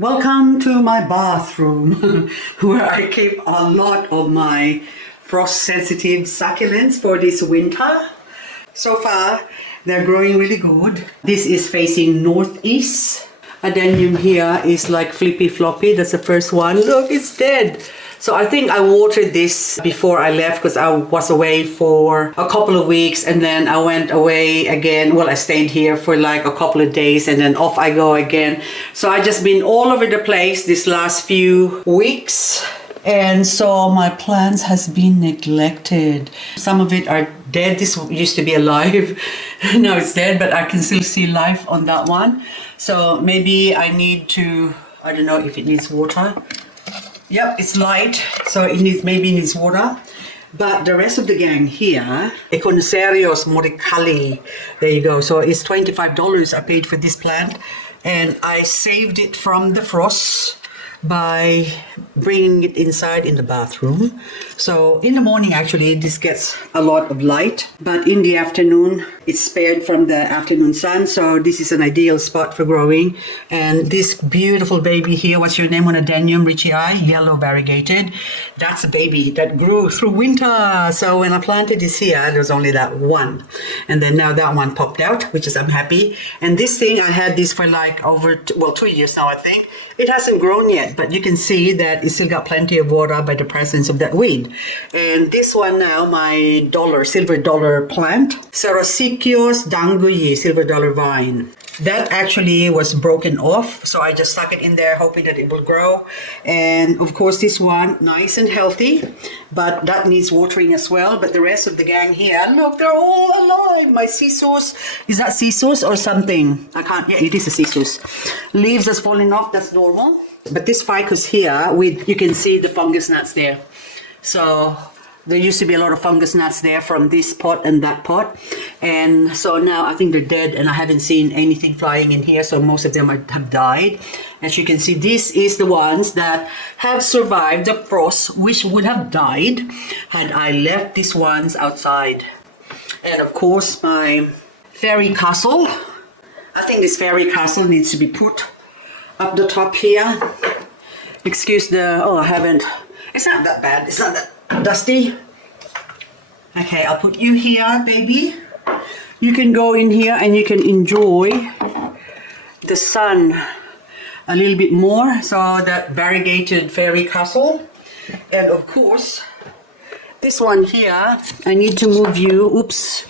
Welcome to my bathroom where I keep a lot of my frost sensitive succulents for this winter. So far they're growing really good. This is facing northeast. Adenium here is like flippy floppy. That's the first one. Look, it's dead. So I think I watered this before I left because I was away for a couple of weeks and then I went away again. Well, I stayed here for like a couple of days and then off I go again. So I just been all over the place this last few weeks. And so my plants has been neglected. Some of it are dead. This used to be alive. Now it's dead, but I can still see life on that one. So maybe I need to, I don't know if it needs water. Yep, it's light, so it needs water. But the rest of the gang here, Econicerios moricali, there you go. So it's $25 I paid for this plant, and I saved it from the frost by bringing it inside in the bathroom. So in the morning actually this gets a lot of light, but in the afternoon it's spared from the afternoon sun, so this is an ideal spot for growing. And this beautiful baby here, what's your name on Adenium richii, yellow variegated, that's a baby that grew through winter. So when I planted this here there was only that one, and then now that one popped out, which is I'm happy. And this thing I had this for like over 2 years now I think. It hasn't grown yet, but you can see that it still got plenty of water by the presence of that weed. And this one now, my silver dollar plant, Sarasikios danguyi, silver dollar vine. That actually was broken off, so I just stuck it in there hoping that it will grow. And of course this one, nice and healthy, but that needs watering as well. But the rest of the gang here, look, they're all alive. My cesus, is that cesus or something? I can't, yeah, it is a cesus. Leaves has fallen off, that's normal. But this ficus here, you can see the fungus gnats there. So there used to be a lot of fungus gnats there from this pot and that pot. And so now I think they're dead and I haven't seen anything flying in here. So most of them have died. As you can see, this is the ones that have survived the frost, which would have died had I left these ones outside. And of course, my fairy castle. I think this fairy castle needs to be put up the top here. Excuse the, oh, I haven't, it's not that bad. It's not that dusty. Okay, I'll put you here, baby. You can go in here and you can enjoy the sun a little bit more. So that variegated fairy castle. And of course, this one here, I need to move you. Oops.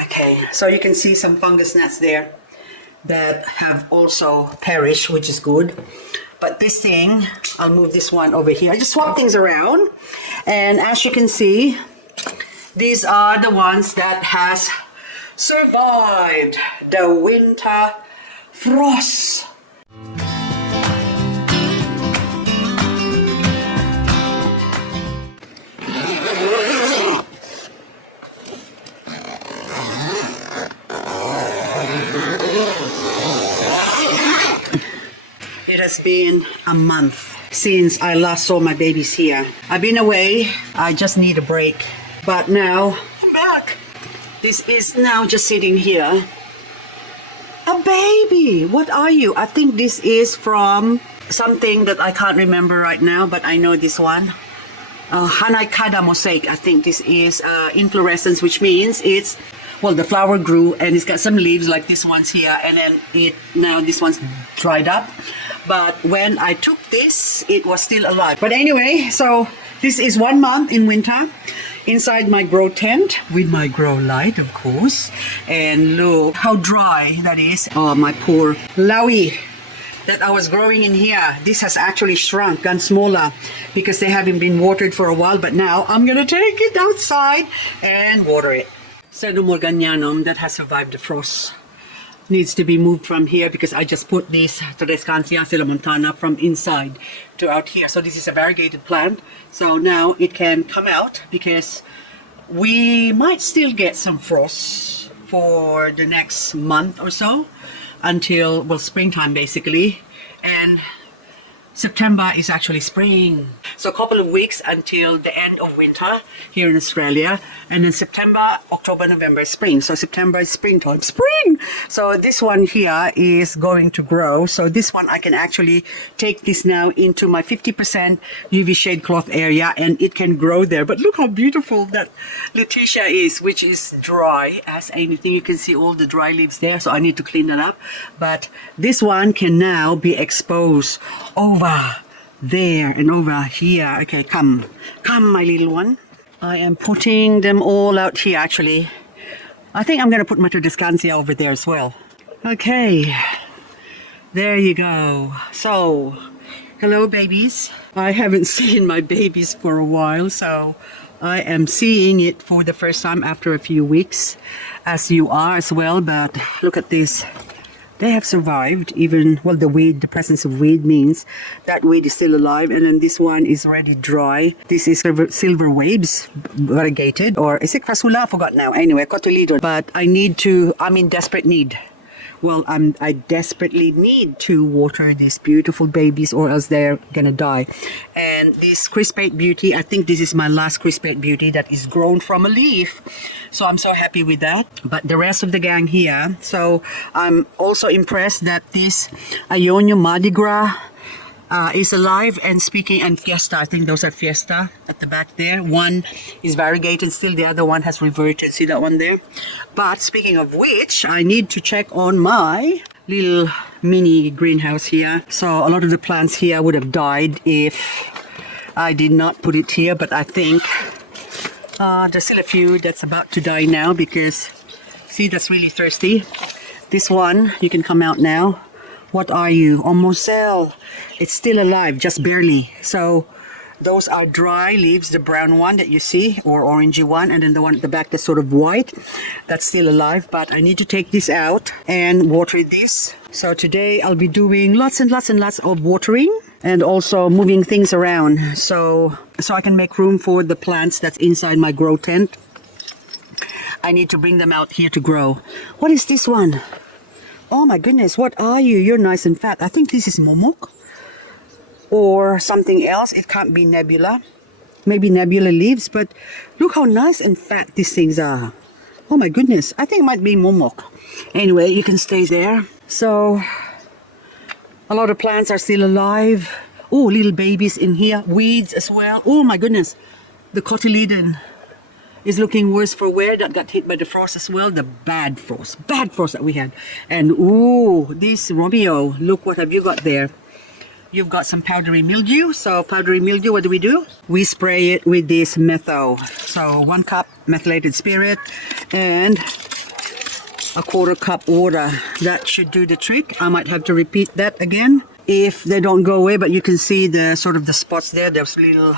Okay, so you can see some fungus gnats there that have also perished, which is good. But this thing, I'll move this one over here. I just swap things around. And as you can see, these are the ones that has survived the winter frost. It has been a month since I last saw my babies here. I've been away. I just need a break. But now I'm back. This is now just sitting here. A baby. What are you? I think this is from something that I can't remember right now, but I know this one. Hanaikada mosaic. I think this is inflorescence, which means it's, well, the flower grew and it's got some leaves like this one's here, and then now this one's dried up. But when I took this, it was still alive. But anyway, so this is 1 month in winter inside my grow tent with my grow light, of course. And look how dry that is. Oh, my poor Laui that I was growing in here. This has actually shrunk, gone smaller because they haven't been watered for a while. But now I'm going to take it outside and water it. Pseudomorganianum that has survived the frost needs to be moved from here because I just put this Tradescantia Montana from inside to out here. So this is a variegated plant. So now it can come out because we might still get some frost for the next month or so until, well, springtime basically. And September is actually spring. So a couple of weeks until the end of winter here in Australia. And then September, October, November is spring. So September is springtime. Spring! So this one here is going to grow. So this one I can actually take this now into my 50% UV shade cloth area and it can grow there. But look how beautiful that Letitia is, which is dry as anything. You can see all the dry leaves there. So I need to clean that up. But this one can now be exposed over there and over here. Okay, come my little one. I am putting them all out here actually. I think I'm going to put my Tradescantia over there as well. Okay, there you go. So, hello babies. I haven't seen my babies for a while, so I am seeing it for the first time after a few weeks, as you are as well. But look at this. They have survived even, well, the weed, the presence of weed means that weed is still alive. And then this one is already dry. This is silver waves, variegated, or is it crasula? I forgot now. Anyway, cotyledon. But I'm in desperate need. Well, I desperately need to water these beautiful babies or else they're gonna die. And this crispate beauty, I think this is my last crispate beauty that is grown from a leaf. So I'm so happy with that. But the rest of the gang here, so I'm also impressed that this Ionia Mardi Gras is alive and speaking, and Fiesta, I think those are Fiesta at the back there. One is variegated still, the other one has reverted. See that one there? But speaking of which, I need to check on my little mini greenhouse here. So a lot of the plants here would have died if I did not put it here, but I think there's still a few that's about to die now because, see, that's really thirsty. This one, you can come out now. What are you? Almost cell. It's still alive, just barely. So those are dry leaves, the brown one that you see, or orangey one, and then the one at the back that's sort of white, that's still alive. But I need to take this out and water this. So today I'll be doing lots and lots and lots of watering and also moving things around so I can make room for the plants that's inside my grow tent. I need to bring them out here to grow. What is this one? Oh my goodness, what are you? You're nice and fat. I think this is momok or something else. It can't be nebula. Maybe nebula leaves, but look how nice and fat these things are. Oh my goodness, I think it might be momok. Anyway, you can stay there. So, a lot of plants are still alive. Oh, little babies in here. Weeds as well. Oh my goodness, the cotyledon is looking worse for wear. That got hit by the frost as well, the bad frost that we had. And ooh, this Romeo, look what have you got there. You've got some powdery mildew. So powdery mildew, what do? We spray it with this metho. So 1 cup methylated spirit and a 1/4 cup water. That should do the trick. I might have to repeat that again if they don't go away, but you can see the sort of the spots there. There's little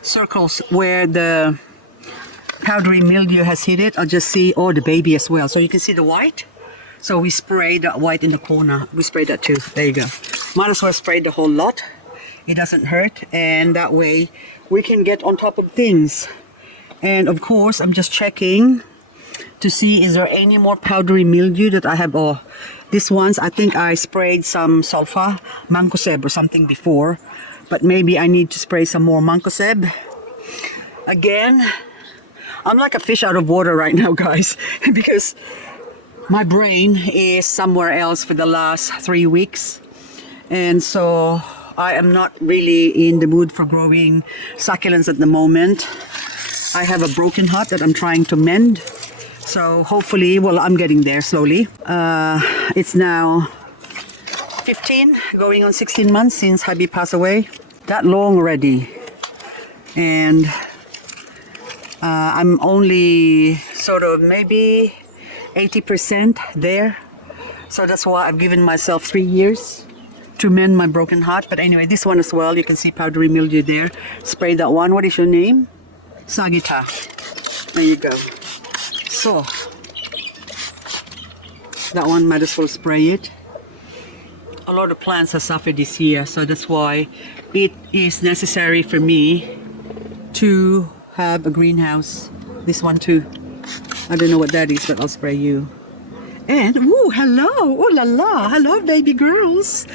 circles where the powdery mildew has hit it. I'll just see, oh, the baby as well. So you can see the white. So we spray that white in the corner. We spray that too. There you go. Might as well spray the whole lot. It doesn't hurt. And that way we can get on top of things. And of course, I'm just checking to see is there any more powdery mildew that I have. Oh, this ones, I think I sprayed some sulfa, mancozeb or something before. But maybe I need to spray some more mancozeb. Again, I'm like a fish out of water right now, guys, because my brain is somewhere else for the last 3 weeks. And so I am not really in the mood for growing succulents at the moment. I have a broken heart that I'm trying to mend. So hopefully, well, I'm getting there slowly. It's now 15, going on 16 months since hubby passed away. That long already. And I'm only sort of maybe 80% there. So that's why I've given myself 3 years to mend my broken heart. But anyway, this one as well, you can see powdery mildew there. Spray that one. What is your name? Sagita. There you go. So, that one might as well spray it. A lot of plants have suffered this year, so that's why it is necessary for me to have a greenhouse. This one too. I don't know what that is, but I'll spray you. And, ooh, hello, oh la la, hello baby girls.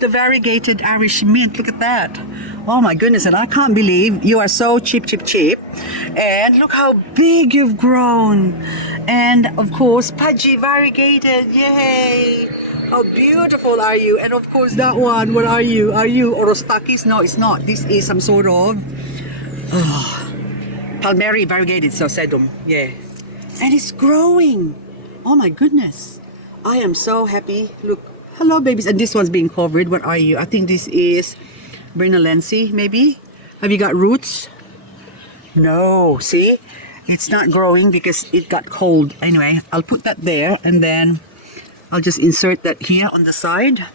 The variegated Irish mint, look at that. Oh my goodness, and I can't believe you are so cheap. And look how big you've grown. And of course, pudgy variegated, yay. How beautiful are you? And of course that one, what are you? Are you Orostakis? No, it's not. This is some sort of Palmeri variegated, so sedum, yeah. And it's growing. Oh my goodness. I am so happy. Look, hello babies. And this one's being covered. What are you? I think this is Brinalense, maybe. Have you got roots? No, see? It's not growing because it got cold. Anyway, I'll put that there and then I'll just insert that here on the side.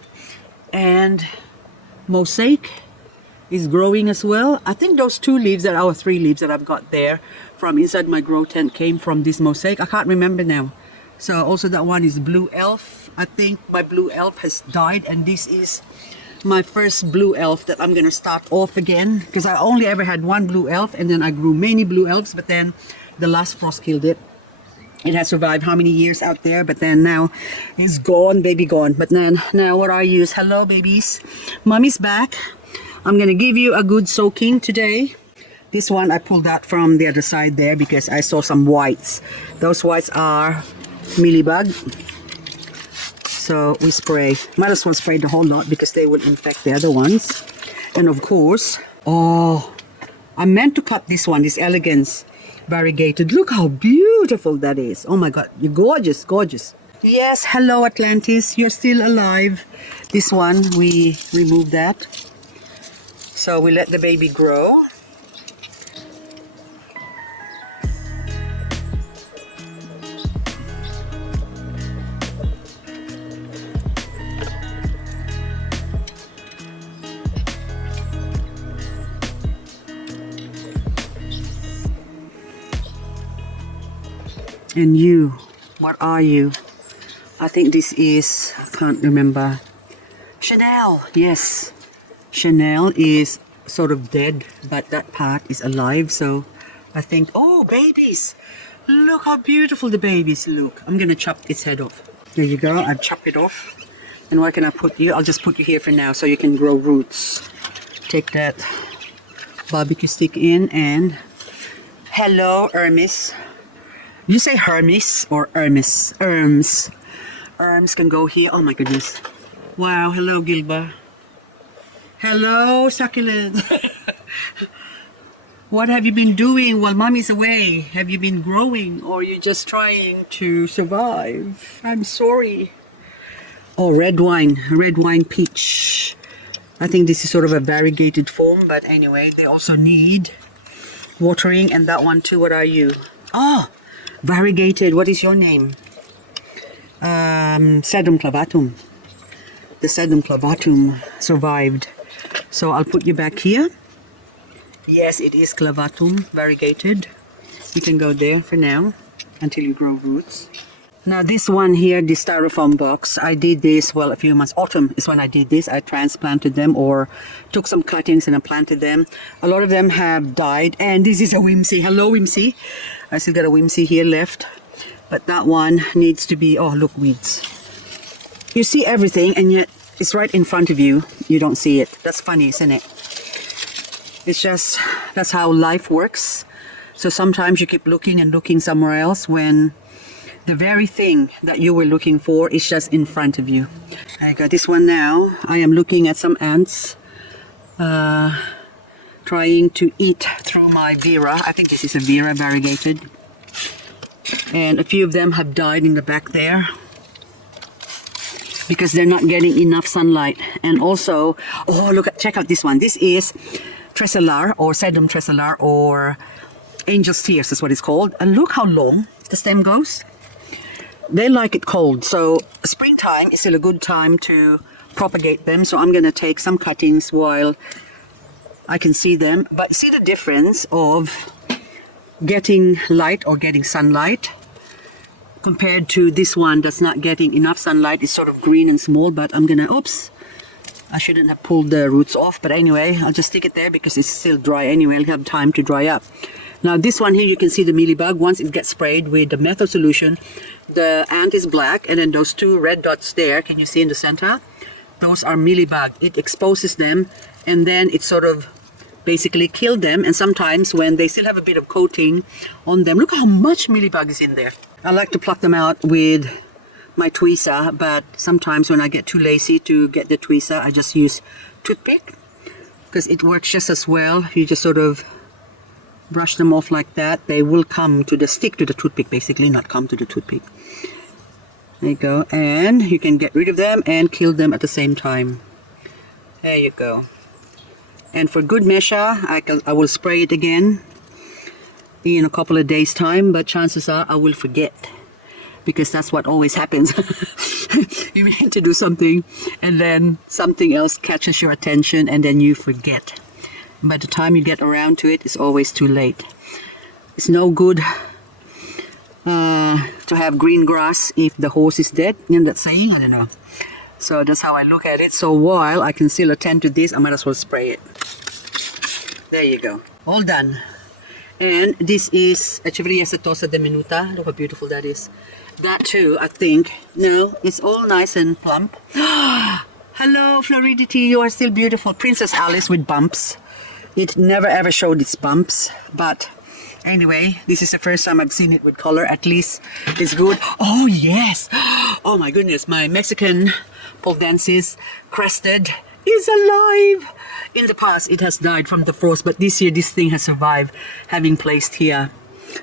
And mosaic is growing as well. I think those 2 leaves that are 3 leaves that I've got there from inside my grow tent came from this mosaic. I can't remember now. So also that one is blue elf. I think my blue elf has died and this is my first blue elf that I'm gonna start off again because I only ever had 1 blue elf and then I grew many blue elves, but then the last frost killed it. It has survived how many years out there, but then now it's gone, baby gone. But then now what I use, hello babies, mommy's back. I'm gonna give you a good soaking today. This one I pulled out from the other side there because I saw some whites. Those whites are mealybug. So we spray. Might as well spray the whole lot because they will infect the other ones. And of course, oh, I meant to cut this one, this elegance variegated. Look how beautiful that is. Oh my God, you're gorgeous, gorgeous. Yes, hello Atlantis, you're still alive. This one, we remove that. So we let the baby grow. And you, what are you? I think this is, I can't remember. Chanel, yes. Chanel is sort of dead, but that part is alive. So I think, oh, babies. Look how beautiful the babies look. I'm going to chop its head off. There you go, I've chopped it off. And where can I put you? I'll just put you here for now so you can grow roots. Take that barbecue stick in and hello, Hermes. You say Hermes or Hermes? Hermes. Hermes can go here. Oh my goodness. Wow. Hello, Gilba. Hello, Succulent. What have you been doing while mommy's away? Have you been growing or you're just trying to survive? I'm sorry. Oh, red wine peach. I think this is sort of a variegated form, but anyway, they also need watering. And that one too, what are you? Oh, variegated, what is your name? Sedum clavatum. The sedum clavatum survived. So I'll put you back here. Yes, it is clavatum, variegated. You can go there for now until you grow roots. Now this one here, the styrofoam box, I did this, well, a few months, autumn is when I did this. I transplanted them or took some cuttings and I planted them. A lot of them have died, and this is a whimsy. Hello, whimsy. I still got a whimsy here left, but that one needs to be, oh, look, weeds. You see everything and yet it's right in front of you. You don't see it. That's funny, isn't it? It's just, that's how life works. So sometimes you keep looking and looking somewhere else when the very thing that you were looking for is just in front of you. I got this one now. I am looking at some ants trying to eat through my Vera. I think this is a Vera variegated. And a few of them have died in the back there because they're not getting enough sunlight. And also, oh, look, check out this one. This is Tresillar or Sedum Tresillar or Angel's Tears is what it's called. And look how long the stem goes. They like it cold, so springtime is still a good time to propagate them. So I'm going to take some cuttings while I can see them. But see the difference of getting light or getting sunlight compared to this one that's not getting enough sunlight. It's sort of green and small, but I'm going to, oops, I shouldn't have pulled the roots off. But anyway, I'll just stick it there because it's still dry anyway. I'll have time to dry up. Now this one here, you can see the mealybug. Once it gets sprayed with the methyl solution, the ant is black, and then those two red dots there, can you see in the center? Those are mealybug. It exposes them, and then it sort of basically kill them. And sometimes when they still have a bit of coating on them, look how much mealybug is in there. I like to pluck them out with my tweezer, but sometimes when I get too lazy to get the tweezer, I just use toothpick, because it works just as well. You just sort of brush them off like that. They will come to the stick to the toothpick, basically, not come to the toothpick. There you go, and you can get rid of them and kill them at the same time. There you go. And for good measure, I will spray it again in a couple of days time, but chances are I will forget, because that's what always happens. You mean to do something and then something else catches your attention and then you forget. By the time you get around to it, it's always too late. It's no good to have green grass if the horse is dead. You know that saying? I don't know. So that's how I look at it. So while I can still attend to this, I might as well spray it. There you go. All done. And this is Echeveria setosa diminuta. Look how beautiful that is. That too, I think. No, it's all nice and plump. Hello, Floridity. You are still beautiful. Princess Alice with bumps. It never ever showed its bumps, but anyway, this is the first time I've seen it with color. At least it's good. Oh yes! Oh my goodness, my Mexican Poldensis crested is alive! In the past, it has died from the frost, but this year this thing has survived, having placed here.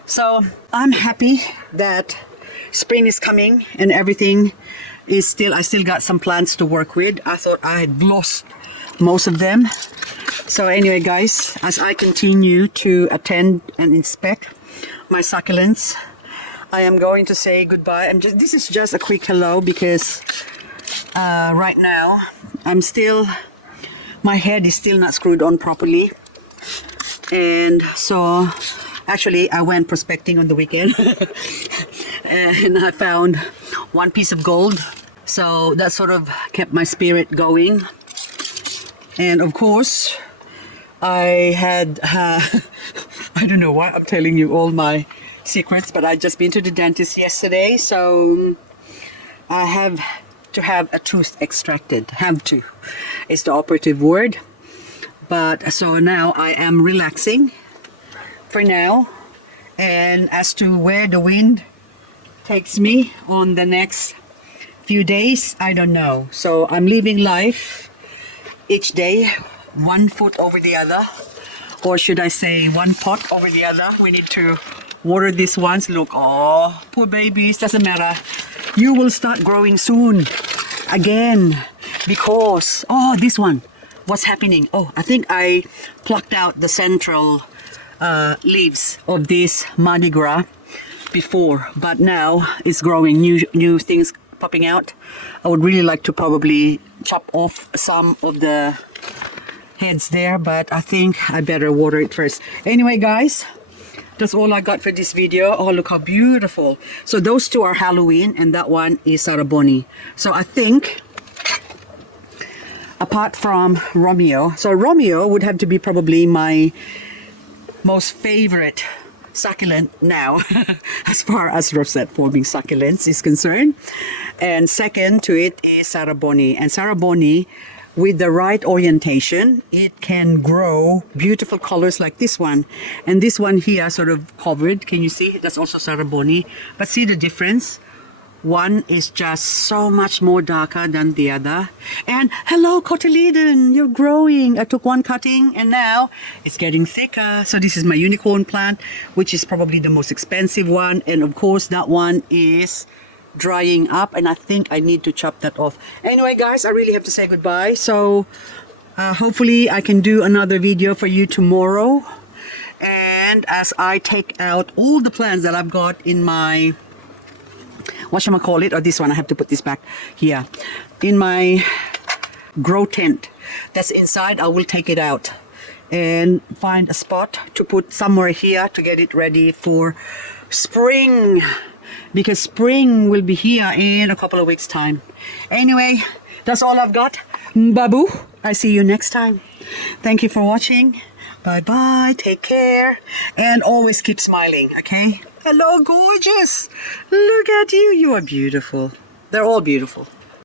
So I'm happy that spring is coming and everything is still, I still got some plants to work with. I thought I had lost most of them. So anyway, guys, as I continue to attend and inspect my succulents, I am going to say goodbye. This is just a quick hello, because right now my head is still not screwed on properly. And so actually I went prospecting on the weekend and I found one piece of gold. So that sort of kept my spirit going. And of course, I had, I don't know why I'm telling you all my secrets, but I just been to the dentist yesterday, so I have to have a tooth extracted. Have to is the operative word. But so now I am relaxing for now, and as to where the wind takes me on the next few days, I don't know. So I'm living life each day, one foot over the other, or should I say one pot over the other. We need to water these ones. Look, oh, poor babies, doesn't matter. You will start growing soon again, because, oh, this one, what's happening? Oh, I think I plucked out the central leaves of this Mardi Gras before, but now it's growing new things popping out. I would really like to probably chop off some of the heads there, but I think I better water it first. Anyway, guys, that's all I got for this video. Oh, look how beautiful. So those two are Halloween and that one is Saraboni. So I think, apart from Romeo, so Romeo would have to be probably my most favorite succulent now as far as rosette forming succulents is concerned. And second to it is Saraboni. And Saraboni, with the right orientation, it can grow beautiful colors like this one. And this one here sort of covered, can you see? That's also Saraboni. But see the difference? One is just so much more darker than the other. And hello, cotyledon, you're growing. I took one cutting and now it's getting thicker. So this is my unicorn plant, which is probably the most expensive one. And of course, that one is drying up and I think I need to chop that off. Anyway, guys, I really have to say goodbye. So hopefully I can do another video for you tomorrow. And as I take out all the plants that I've got in my, whatchamacallit, or this one, I have to put this back here, in my grow tent that's inside, I will take it out and find a spot to put somewhere here to get it ready for spring, because spring will be here in a couple of weeks time. Anyway, that's all I've got. Babu, I see you next time. Thank you for watching. Bye bye, take care, and always keep smiling, okay? Hello, gorgeous. Look at you. You are beautiful. They're all beautiful.